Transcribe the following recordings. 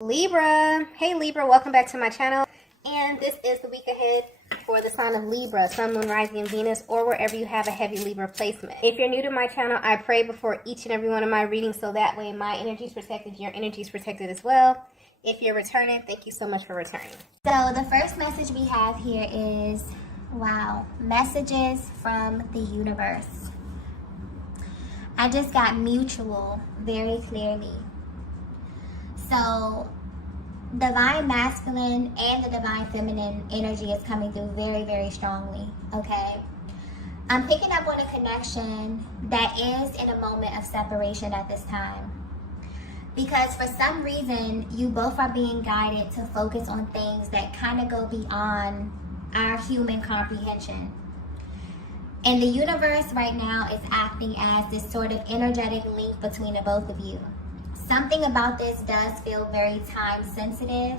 Libra. Hey Libra, welcome back to my channel. And this is the week ahead for the sign of Libra, Sun, Moon, Rising, and Venus, or wherever you have a heavy Libra placement. If you're new to my channel, I pray before each and every one of my readings so that way my energy is protected, your energy is protected as well. If you're returning, thank you so much for returning. So the first message we have here is, wow, messages from the universe. I just got mutual very clearly. So divine masculine and the divine feminine energy is coming through very, very strongly, okay? I'm picking up on a connection that is in a moment of separation at this time. Because for some reason, you both are being guided to focus on things that kind of go beyond our human comprehension. And the universe right now is acting as this sort of energetic link between the both of you. Something about this does feel very time sensitive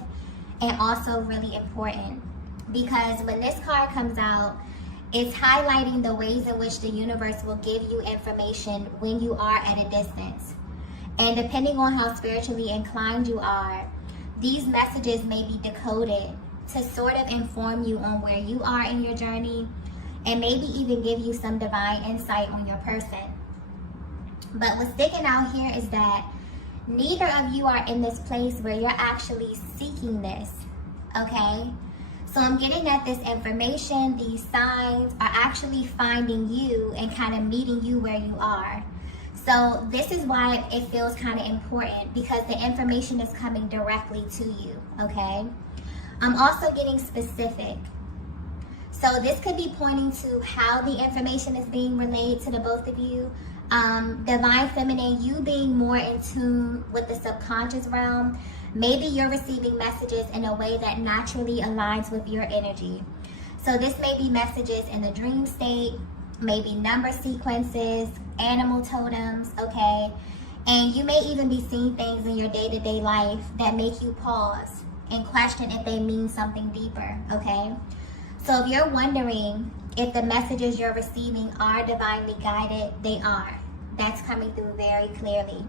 and also really important, because when this card comes out, it's highlighting the ways in which the universe will give you information when you are at a distance. And depending on how spiritually inclined you are, these messages may be decoded to sort of inform you on where you are in your journey and maybe even give you some divine insight on your person. But what's sticking out here is that neither of you are in this place where you're actually seeking this, okay? So I'm getting that this information, these signs are actually finding you and kind of meeting you where you are. So this is why it feels kind of important, because the information is coming directly to you, okay? I'm also getting specific. So this could be pointing to how the information is being relayed to the both of you. Divine feminine, you being more in tune with the subconscious realm. Maybe you're receiving messages in a way that naturally aligns with your energy. So this may be messages in the dream state, maybe number sequences, animal totems, okay? And you may even be seeing things in your day-to-day life that make you pause and question if they mean something deeper, okay? So if you're wondering if the messages you're receiving are divinely guided, they are. That's coming through very clearly.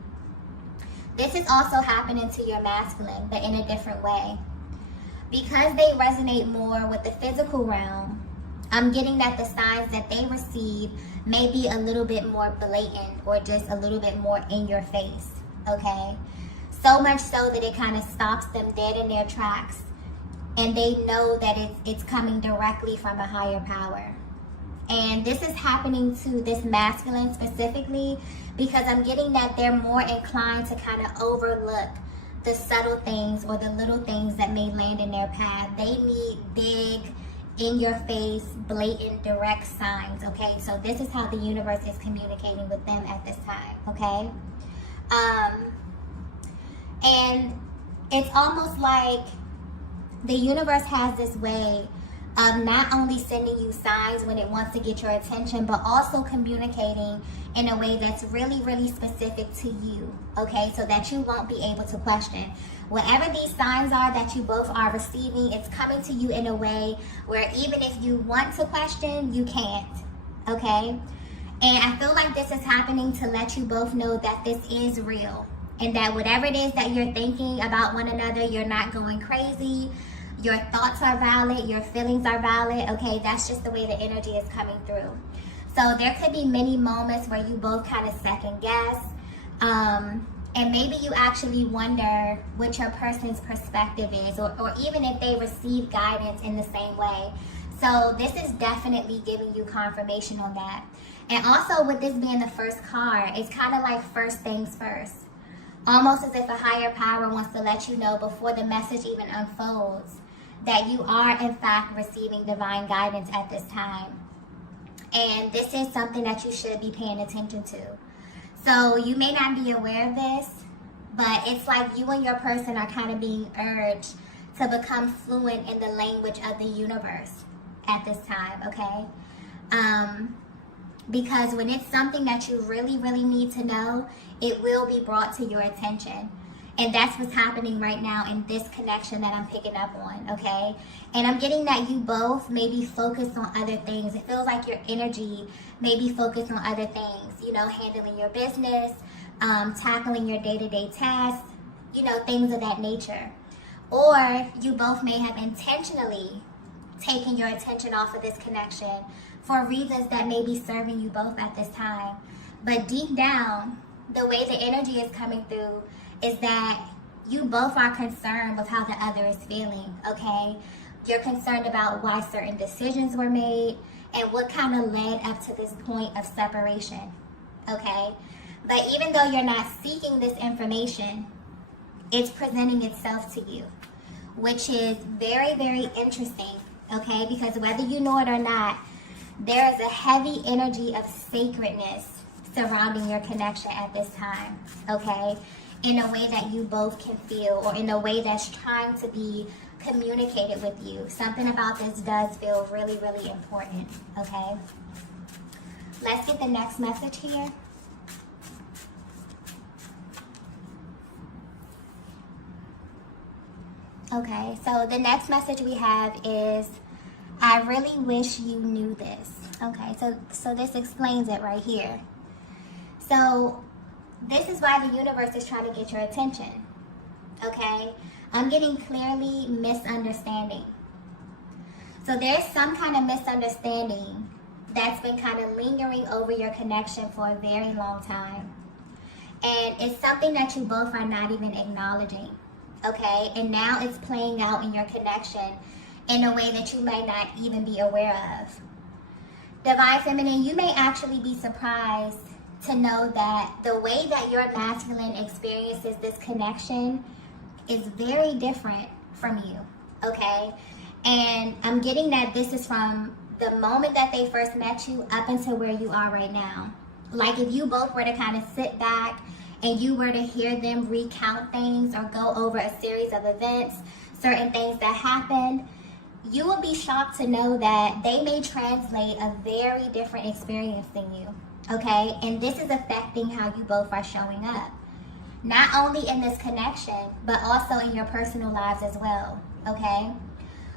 This is also happening to your masculine, but in a different way. Because they resonate more with the physical realm, I'm getting that the signs that they receive may be a little bit more blatant or just a little bit more in your face, okay? So much so that it kind of stops them dead in their tracks, and they know that it's coming directly from a higher power. And this is happening to this masculine specifically because I'm getting that they're more inclined to kind of overlook the subtle things or the little things that may land in their path. They need big, in your face, blatant, direct signs, okay? So this is how the universe is communicating with them at this time, okay? And it's almost like the universe has this way of not only sending you signs when it wants to get your attention, but also communicating in a way that's really, really specific to you, okay? So that you won't be able to question. Whatever these signs are that you both are receiving, it's coming to you in a way where even if you want to question, you can't, okay? And I feel like this is happening to let you both know that this is real, and that whatever it is that you're thinking about one another, you're not going crazy. Your thoughts are valid, your feelings are valid, okay? That's just the way the energy is coming through. So there could be many moments where you both kind of second guess, and maybe you actually wonder what your person's perspective is, or even if they receive guidance in the same way. So this is definitely giving you confirmation on that. And also with this being the first card, it's kind of like first things first. Almost as if a higher power wants to let you know before the message even unfolds that you are in fact receiving divine guidance at this time. And this is something that you should be paying attention to. So you may not be aware of this, but it's like you and your person are kind of being urged to become fluent in the language of the universe at this time, okay? Because when it's something that you really, really need to know, it will be brought to your attention. And that's what's happening right now in this connection that I'm picking up on, okay? And I'm getting that you both may be focused on other things. It feels like your energy may be focused on other things, you know, handling your business, tackling your day-to-day tasks, things of that nature. Or you both may have intentionally taken your attention off of this connection for reasons that may be serving you both at this time. But deep down, the way the energy is coming through is that you both are concerned with how the other is feeling, okay? You're concerned about why certain decisions were made and what kind of led up to this point of separation, okay? But even though you're not seeking this information, it's presenting itself to you, which is very, very interesting, okay? Because whether you know it or not, there is a heavy energy of sacredness surrounding your connection at this time, okay? In a way that you both can feel, or in a way that's trying to be communicated with you. Something about this does feel really, really important, okay? Let's get the next message here. Okay, so the next message we have is, I really wish you knew this. Okay, so this explains it right here. So this is why the universe is trying to get your attention, okay? I'm getting clearly misunderstanding. So there's some kind of misunderstanding that's been kind of lingering over your connection for a very long time. And it's something that you both are not even acknowledging, okay? And now it's playing out in your connection in a way that you might not even be aware of. Divine Feminine, you may actually be surprised to know that the way that your masculine experiences this connection is very different from you, okay? And I'm getting that this is from the moment that they first met you up until where you are right now. Like if you both were to kind of sit back and you were to hear them recount things or go over a series of events, certain things that happened, you will be shocked to know that they may translate a very different experience than you, okay? And this is affecting how you both are showing up. Not only in this connection, but also in your personal lives as well, okay?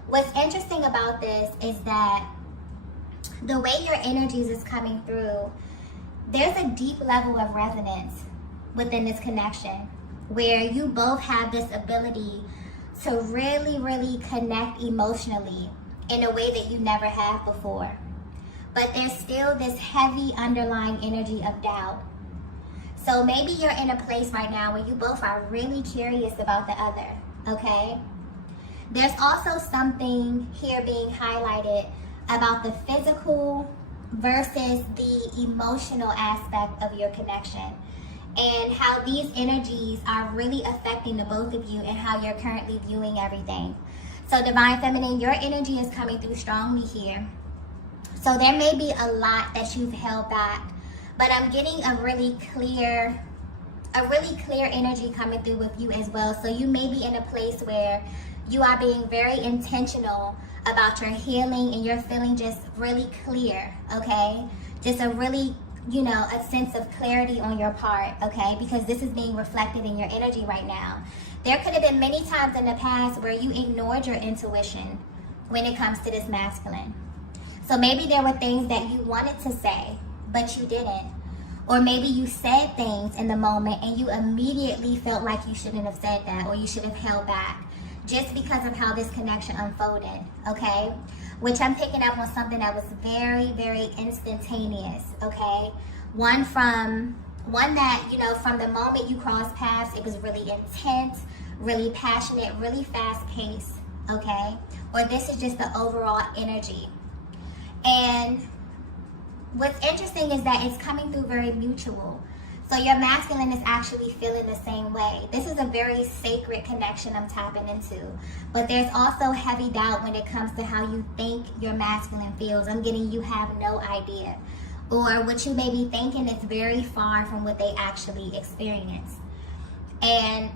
What's interesting about this is that the way your energies is coming through, there's a deep level of resonance within this connection where you both have this ability to really, really connect emotionally in a way that you never have before. But there's still this heavy underlying energy of doubt. So maybe you're in a place right now where you both are really curious about the other, okay? There's also something here being highlighted about the physical versus the emotional aspect of your connection and how these energies are really affecting the both of you and how you're currently viewing everything. So Divine Feminine, your energy is coming through strongly here. So there may be a lot that you've held back, but I'm getting a really clear energy coming through with you as well. So you may be in a place where you are being very intentional about your healing and you're feeling just really clear, okay? Just a really, a sense of clarity on your part, okay? Because this is being reflected in your energy right now. There could have been many times in the past where you ignored your intuition when it comes to this masculine. So maybe there were things that you wanted to say, but you didn't. Or maybe you said things in the moment and you immediately felt like you shouldn't have said that or you should have held back just because of how this connection unfolded, okay? Which I'm picking up on something that was very, very instantaneous, okay? One that, from the moment you crossed paths, it was really intense, really passionate, really fast paced, okay? Or this is just the overall energy. And what's interesting is that it's coming through very mutual. So your masculine is actually feeling the same way. This is a very sacred connection I'm tapping into. But there's also heavy doubt when it comes to how you think your masculine feels. I'm getting you have no idea. Or what you may be thinking is very far from what they actually experience. And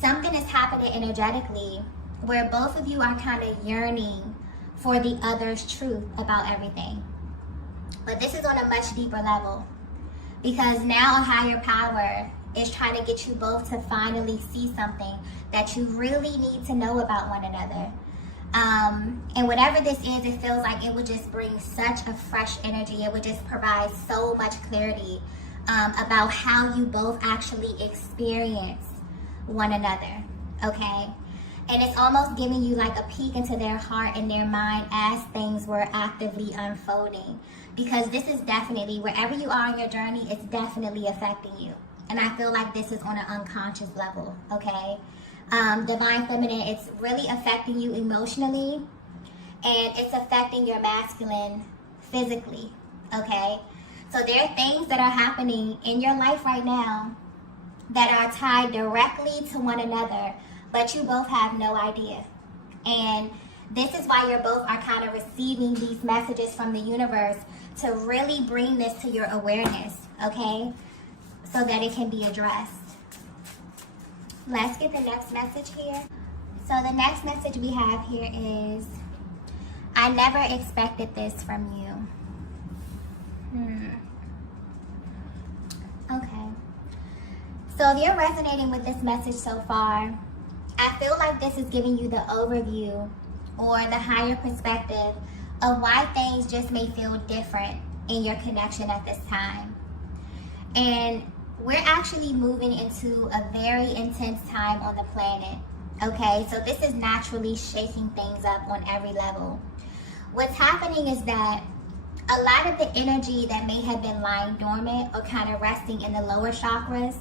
something is happening energetically where both of you are kind of yearning for the other's truth about everything. But this is on a much deeper level because now a higher power is trying to get you both to finally see something that you really need to know about one another. And whatever this is, it feels like it would just bring such a fresh energy. It would just provide so much clarity about how you both actually experience one another, okay? And it's almost giving you like a peek into their heart and their mind as things were actively unfolding. Because this is definitely, wherever you are on your journey, it's definitely affecting you. And I feel like this is on an unconscious level, okay? Divine Feminine, it's really affecting you emotionally, and it's affecting your masculine physically, okay? So there are things that are happening in your life right now that are tied directly to one another, but you both have no idea. And this is why you're both are kind of receiving these messages from the universe to really bring this to your awareness, okay? So that it can be addressed. Let's get the next message here. So the next message we have here is, I never expected this from you. Okay. So if you're resonating with this message so far, I feel like this is giving you the overview or the higher perspective of why things just may feel different in your connection at this time. And we're actually moving into a very intense time on the planet. Okay, so this is naturally shaking things up on every level. What's happening is that a lot of the energy that may have been lying dormant or kind of resting in the lower chakras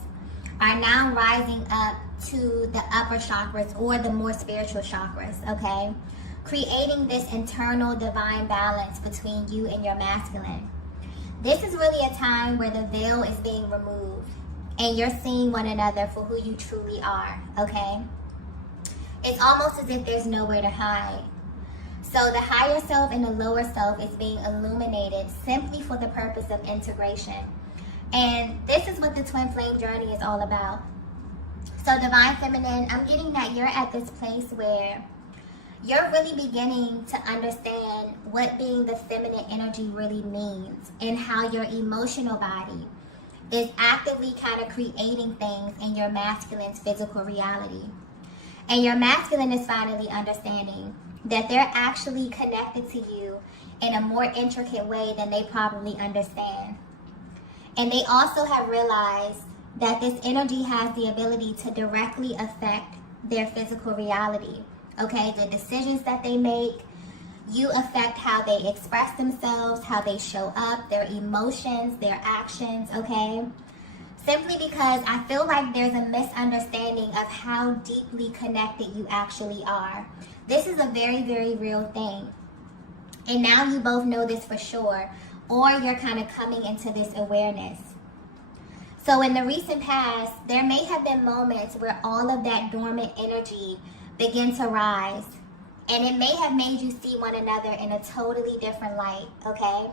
are now rising up to the upper chakras or the more spiritual chakras, okay? Creating this internal divine balance between you and your masculine. This is really a time where the veil is being removed and you're seeing one another for who you truly are, okay? It's almost as if there's nowhere to hide. So the higher self and the lower self is being illuminated simply for the purpose of integration. And this is what the twin flame journey is all about. So Divine Feminine, I'm getting that you're at this place where you're really beginning to understand what being the feminine energy really means and how your emotional body is actively kind of creating things in your masculine's physical reality. And your masculine is finally understanding that they're actually connected to you in a more intricate way than they probably understand. And they also have realized that this energy has the ability to directly affect their physical reality. Okay, the decisions that they make, you affect how they express themselves, how they show up, their emotions, their actions, okay? Simply because I feel like there's a misunderstanding of how deeply connected you actually are. This is a very, very real thing. And now you both know this for sure, or you're kind of coming into this awareness. So in the recent past, there may have been moments where all of that dormant energy began to rise. And it may have made you see one another in a totally different light, okay?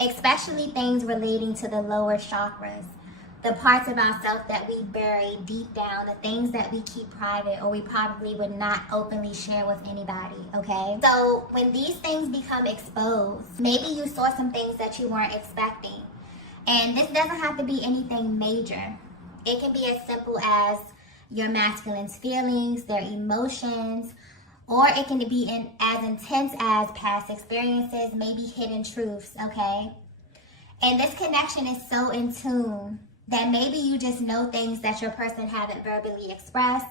Especially things relating to the lower chakras. The parts of ourselves that we bury deep down, the things that we keep private or we probably would not openly share with anybody, okay? So when these things become exposed, maybe you saw some things that you weren't expecting. And this doesn't have to be anything major. It can be as simple as your masculine's feelings, their emotions, or it can be as intense as past experiences, maybe hidden truths, okay? And this connection is so in tune that maybe you just know things that your person haven't verbally expressed,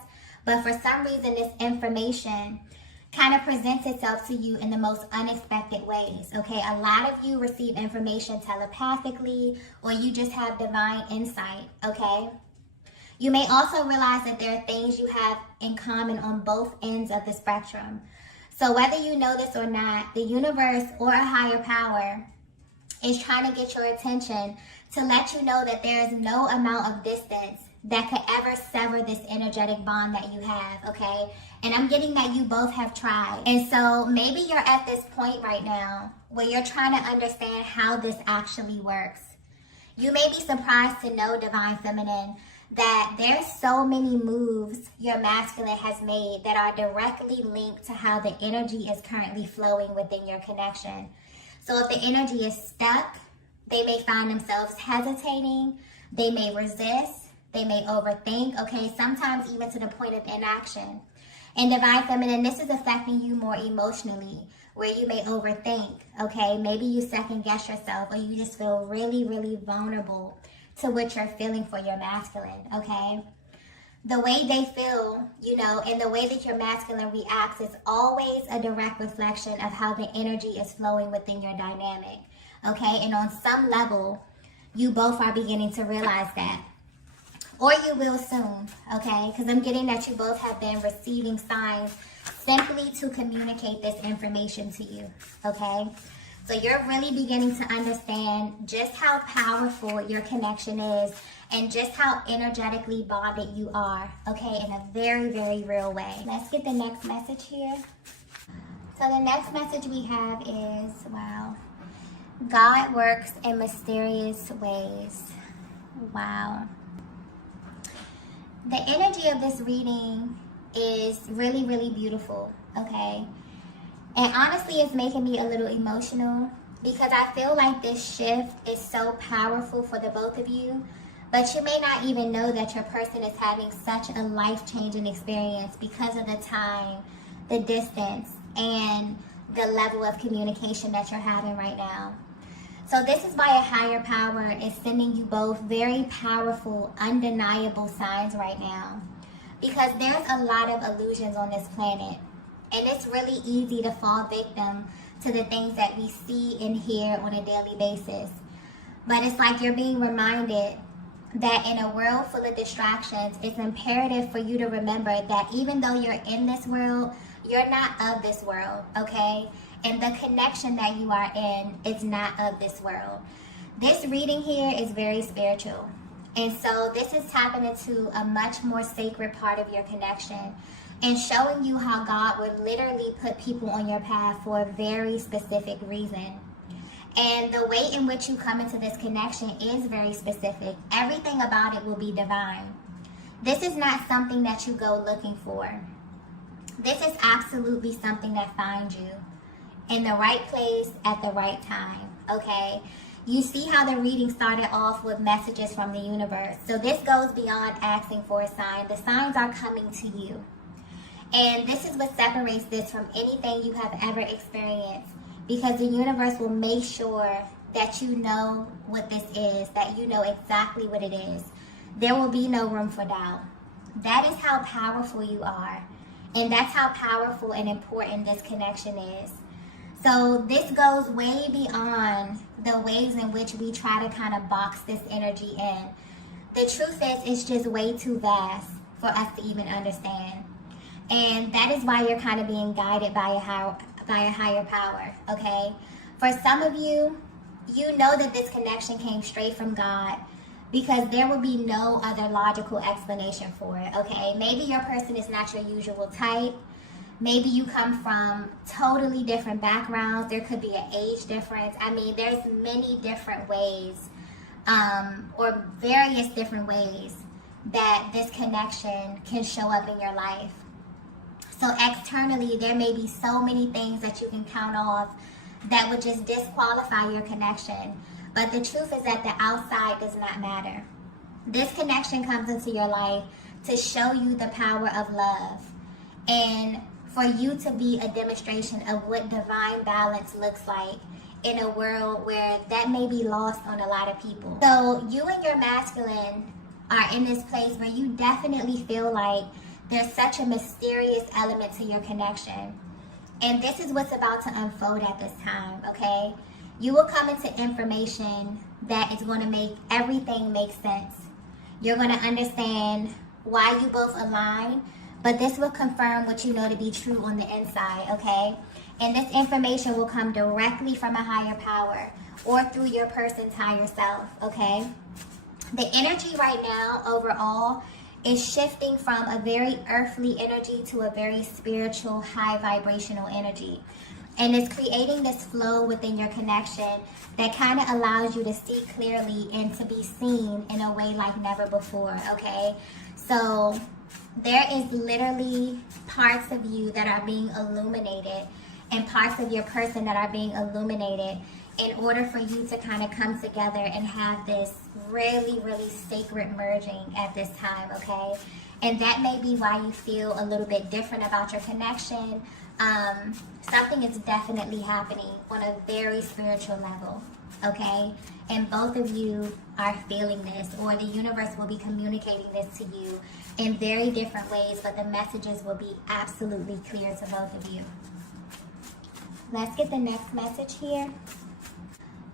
but for some reason this information kind of presents itself to you in the most unexpected ways, okay? A lot of you receive information telepathically, or you just have divine insight, okay? You may also realize that there are things you have in common on both ends of the spectrum. So whether you know this or not, the universe or a higher power is trying to get your attention to let you know that there is no amount of distance that could ever sever this energetic bond that you have, okay? And I'm getting that you both have tried. And so maybe you're at this point right now where you're trying to understand how this actually works. You may be surprised to know, Divine Feminine, that there's so many moves your masculine has made that are directly linked to how the energy is currently flowing within your connection. So if the energy is stuck, they may find themselves hesitating, they may resist, they may overthink, okay, sometimes even to the point of inaction. And Divine Feminine, this is affecting you more emotionally, where you may overthink, okay? Maybe you second guess yourself, or you just feel really, really vulnerable to what you're feeling for your masculine, okay? the way they feel, and the way that your masculine reacts is always a direct reflection of how the energy is flowing within your dynamic. Okay, and on some level, you both are beginning to realize that. Or you will soon, okay? Because I'm getting that you both have been receiving signs simply to communicate this information to you, okay? So you're really beginning to understand just how powerful your connection is and just how energetically bonded you are, okay, in a very, very real way. Let's get the next message here. So the next message we have is, wow, God works in mysterious ways. Wow. The energy of this reading is really, really beautiful, okay? And honestly, it's making me a little emotional because I feel like this shift is so powerful for the both of you, but you may not even know that your person is having such a life-changing experience because of the time, the distance, and the level of communication that you're having right now. So this is why a higher power is sending you both very powerful, undeniable signs right now. Because there's a lot of illusions on this planet. And it's really easy to fall victim to the things that we see and hear on a daily basis. But it's like you're being reminded that in a world full of distractions, it's imperative for you to remember that even though you're in this world, you're not of this world, okay? And the connection that you are in is not of this world. This reading here is very spiritual. And so this is tapping into a much more sacred part of your connection and showing you how God would literally put people on your path for a very specific reason. And the way in which you come into this connection is very specific. Everything about it will be divine. This is not something that you go looking for. This is absolutely something that finds you in the right place at the right time, okay? You see how the reading started off with messages from the universe. So this goes beyond asking for a sign. The signs are coming to you. And this is what separates this from anything you have ever experienced, because the universe will make sure that you know what this is, that you know exactly what it is. There will be no room for doubt. That is how powerful you are. And that's how powerful and important this connection is. So this goes way beyond the ways in which we try to kind of box this energy in. The truth is, it's just way too vast for us to even understand. And that is why you're kind of being guided by a higher power, okay? For some of you, you know that this connection came straight from God because there will be no other logical explanation for it, okay? Maybe your person is not your usual type. Maybe you come from totally different backgrounds. There could be an age difference. I mean, there's many different ways or various different ways that this connection can show up in your life. So externally, there may be so many things that you can count off that would just disqualify your connection. But the truth is that the outside does not matter. This connection comes into your life to show you the power of love. And for you to be a demonstration of what divine balance looks like in a world where that may be lost on a lot of people. So you and your masculine are in this place where you definitely feel like there's such a mysterious element to your connection. And this is what's about to unfold at this time, okay? You will come into information that is going to make everything make sense. You're going to understand why you both align, but this will confirm what you know to be true on the inside, okay? And this information will come directly from a higher power or through your person's higher self, okay? The energy right now overall is shifting from a very earthly energy to a very spiritual, high vibrational energy. And it's creating this flow within your connection that kind of allows you to see clearly and to be seen in a way like never before, okay? So there is literally parts of you that are being illuminated and parts of your person that are being illuminated in order for you to kind of come together and have this really, really sacred merging at this time, okay? And that may be why you feel a little bit different about your connection. Something is definitely happening on a very spiritual level, okay? And both of you are feeling this, or the universe will be communicating this to you in very different ways, but the messages will be absolutely clear to both of you. Let's get the next message here.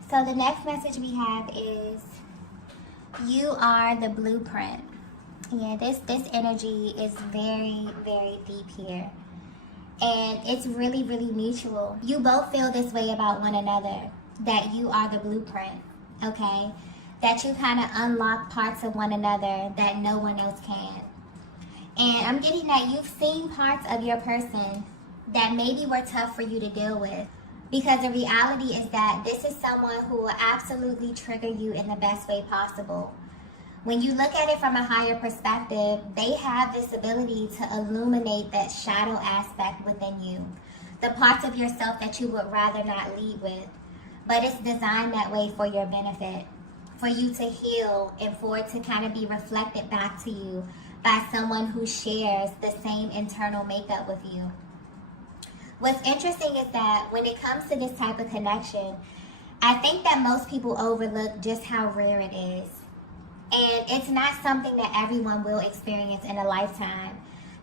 So the next message we have is, you are the blueprint. Yeah, this energy is very, very deep here. And it's really, really mutual. You both feel this way about one another, that you are the blueprint, okay? That you kind of unlock parts of one another that no one else can. And I'm getting that you've seen parts of your person that maybe were tough for you to deal with. Because the reality is that this is someone who will absolutely trigger you in the best way possible. When you look at it from a higher perspective, they have this ability to illuminate that shadow aspect within you. The parts of yourself that you would rather not lead with. But it's designed that way for your benefit. For you to heal and for it to kind of be reflected back to you by someone who shares the same internal makeup with you. What's interesting is that when it comes to this type of connection, I think that most people overlook just how rare it is. And it's not something that everyone will experience in a lifetime,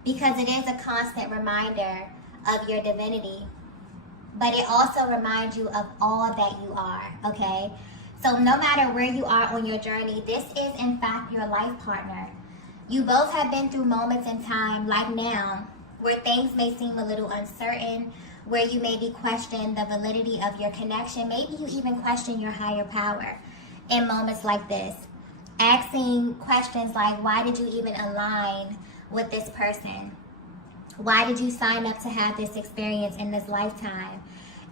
because it is a constant reminder of your divinity. But it also reminds you of all that you are, okay? So no matter where you are on your journey, this is in fact your life partner. You both have been through moments in time, like now, where things may seem a little uncertain, where you maybe question the validity of your connection. Maybe you even question your higher power in moments like this. Asking questions like, why did you even align with this person? Why did you sign up to have this experience in this lifetime?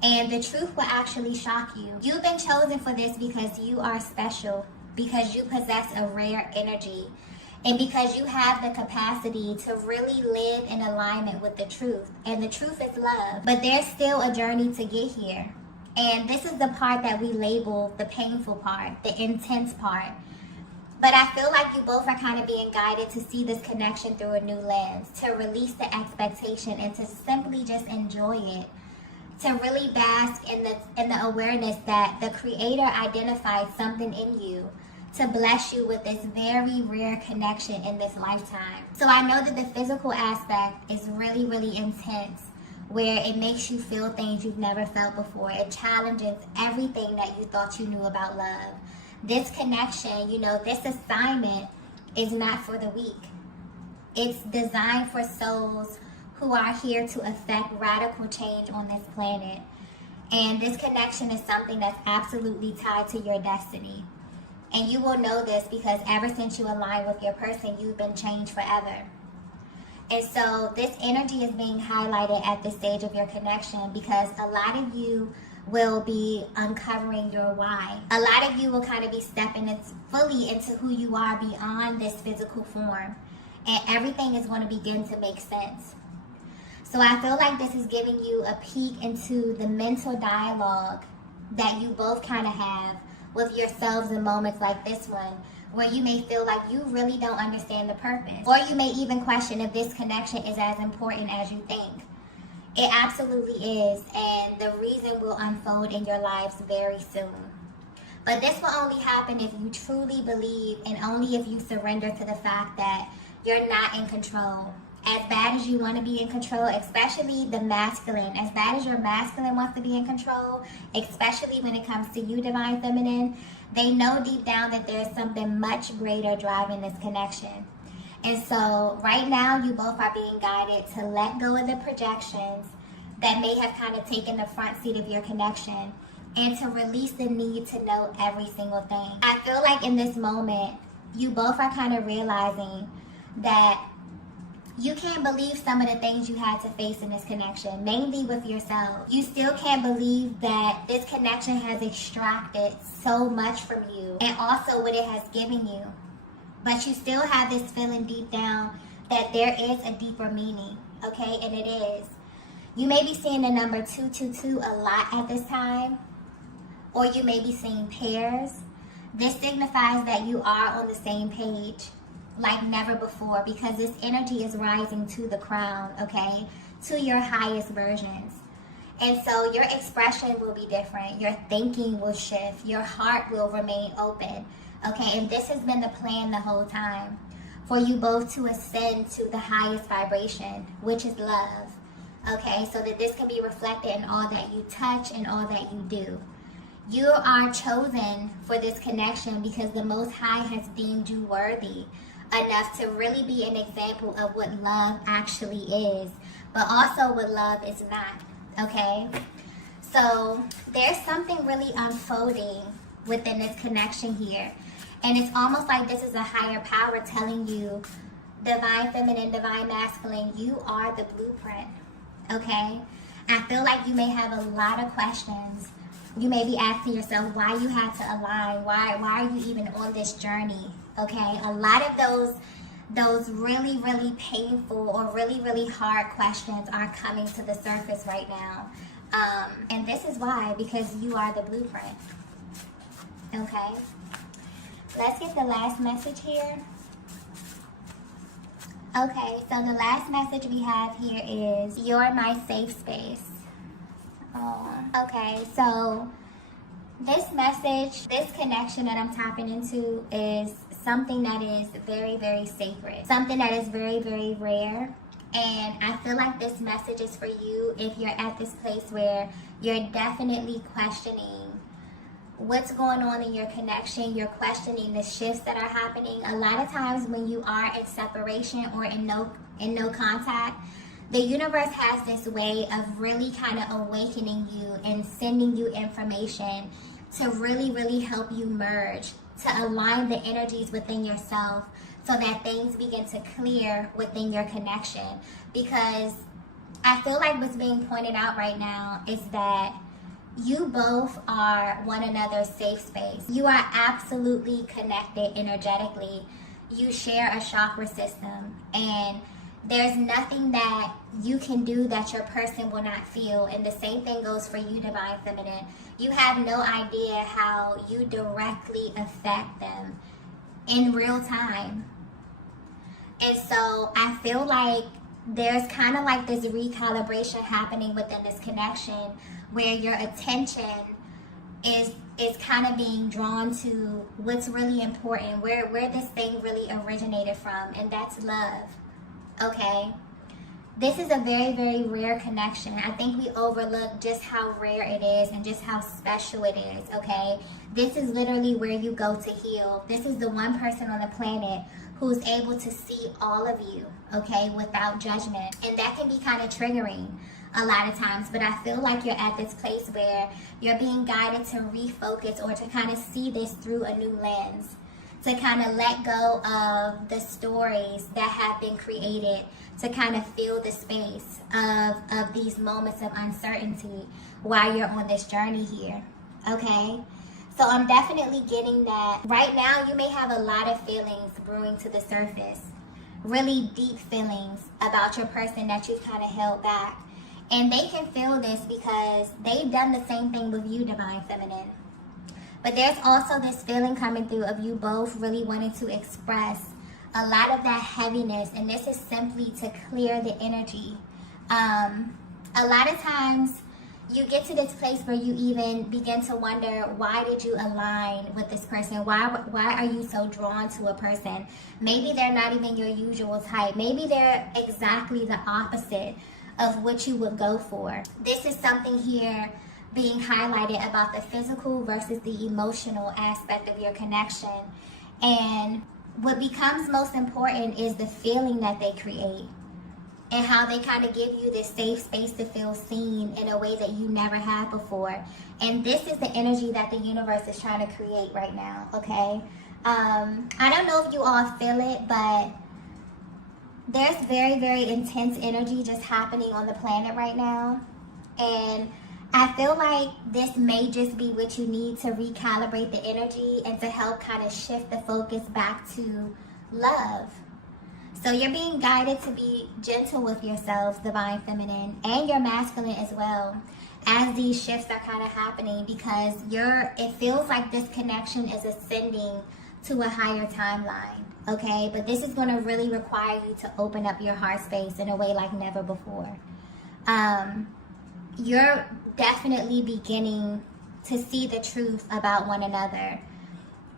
And the truth will actually shock you. You've been chosen for this because you are special, because you possess a rare energy, and because you have the capacity to really live in alignment with the truth. And the truth is love. But there's still a journey to get here. And this is the part that we label the painful part, the intense part. But I feel like you both are kind of being guided to see this connection through a new lens, to release the expectation and to simply just enjoy it, to really bask in the awareness that the Creator identified something in you to bless you with this very rare connection in this lifetime. So I know that the physical aspect is really, really intense, where it makes you feel things you've never felt before. It challenges everything that you thought you knew about love. This connection, this assignment is not for the weak. It's designed for souls who are here to affect radical change on this planet. And this connection is something that's absolutely tied to your destiny. And you will know this because ever since you align with your person, you've been changed forever. And so this energy is being highlighted at this stage of your connection because a lot of you will be uncovering your why. A lot of you will kind of be stepping fully into who you are beyond this physical form. And everything is going to begin to make sense. So I feel like this is giving you a peek into the mental dialogue that you both kind of have with yourselves in moments like this one, where you may feel like you really don't understand the purpose. Or you may even question if this connection is as important as you think. It absolutely is, and the reason will unfold in your lives very soon. But this will only happen if you truly believe and only if you surrender to the fact that you're not in control. As bad as you want to be in control, especially the masculine, as bad as your masculine wants to be in control, especially when it comes to you, Divine Feminine, they know deep down that there's something much greater driving this connection. And so right now you both are being guided to let go of the projections that may have kind of taken the front seat of your connection and to release the need to know every single thing. I feel like in this moment, you both are kind of realizing that you can't believe some of the things you had to face in this connection, mainly with yourself. You still can't believe that this connection has extracted so much from you and also what it has given you. But you still have this feeling deep down that there is a deeper meaning, okay? And it is. You may be seeing the number 222 a lot at this time, or you may be seeing pairs. This signifies that you are on the same page. like never before, because this energy is rising to the crown, okay? To your highest versions. And so your expression will be different. Your thinking will shift. Your heart will remain open, okay? And this has been the plan the whole time, for you both to ascend to the highest vibration, which is love, okay? So that this can be reflected in all that you touch and all that you do. You are chosen for this connection because the Most High has deemed you worthy enough to really be an example of what love actually is, but also what love is not, okay? So there's something really unfolding within this connection here, and it's almost like this is a higher power telling you, divine feminine, divine masculine, you are the blueprint, okay? I feel like you may have a lot of questions. You may be asking yourself why you had to align, why are you even on this journey, okay? A lot of those really, really painful or really, really hard questions are coming to the surface right now. And this is why, because you are the blueprint, okay? Let's get the last message here. Okay, so the last message we have here is, you're my safe space. Okay, so this message, this connection that I'm tapping into is something that is very, very sacred. Something that is very, very rare. And I feel like this message is for you if you're at this place where you're definitely questioning what's going on in your connection. You're questioning the shifts that are happening. A lot of times when you are in separation or in no contact, the universe has this way of really kind of awakening you and sending you information to really, really help you merge, to align the energies within yourself so that things begin to clear within your connection. Because I feel like what's being pointed out right now is that you both are one another's safe space. You are absolutely connected energetically. You share a chakra system, and there's nothing that you can do that your person will not feel. And the same thing goes for you, divine feminine. You have no idea how you directly affect them in real time. And so I feel like there's kind of like this recalibration happening within this connection where your attention is kind of being drawn to what's really important, where this thing really originated from, and that's love. Okay, this is a very, very rare connection. I think we overlook just how rare it is and just how special it is, okay? This is literally where you go to heal. This is the one person on the planet who's able to see all of you, okay, without judgment. And that can be kind of triggering a lot of times, but I feel like you're at this place where you're being guided to refocus or to kind of see this through a new lens, to kind of let go of the stories that have been created, to kind of feel the space of these moments of uncertainty while you're on this journey here, okay? So I'm definitely getting that. Right now, you may have a lot of feelings brewing to the surface, really deep feelings about your person that you've kind of held back. And they can feel this because they've done the same thing with you, divine feminine. But there's also this feeling coming through of you both really wanting to express a lot of that heaviness, and this is simply to clear the energy. A lot of times you get to this place where you even begin to wonder, why did you align with this person? Why are you so drawn to a person? Maybe they're not even your usual type. Maybe they're exactly the opposite of what you would go for. This is something here being highlighted about the physical versus the emotional aspect of your connection. And what becomes most important is the feeling that they create and how they kind of give you this safe space to feel seen in a way that you never had before. And this is the energy that the universe is trying to create right now, okay? I don't know if you all feel it, but there's very, very intense energy just happening on the planet right now. And I feel like this may just be what you need to recalibrate the energy and to help kind of shift the focus back to love. So you're being guided to be gentle with yourselves, divine feminine, and your masculine as well, as these shifts are kind of happening, because it feels like this connection is ascending to a higher timeline, okay? But this is going to really require you to open up your heart space in a way like never before. You're definitely beginning to see the truth about one another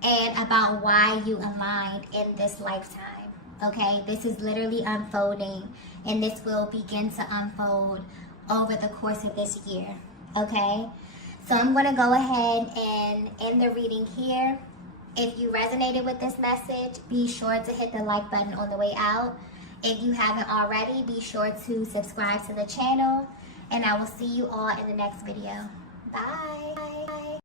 and about why you aligned in this lifetime, okay? This is literally unfolding, and this will begin to unfold over the course of this year, okay? So I'm going to go ahead and end the reading here. If you resonated with this message, be sure to hit the like button on the way out. If you haven't already, be sure to subscribe to the channel, and I will see you all in the next video. Bye.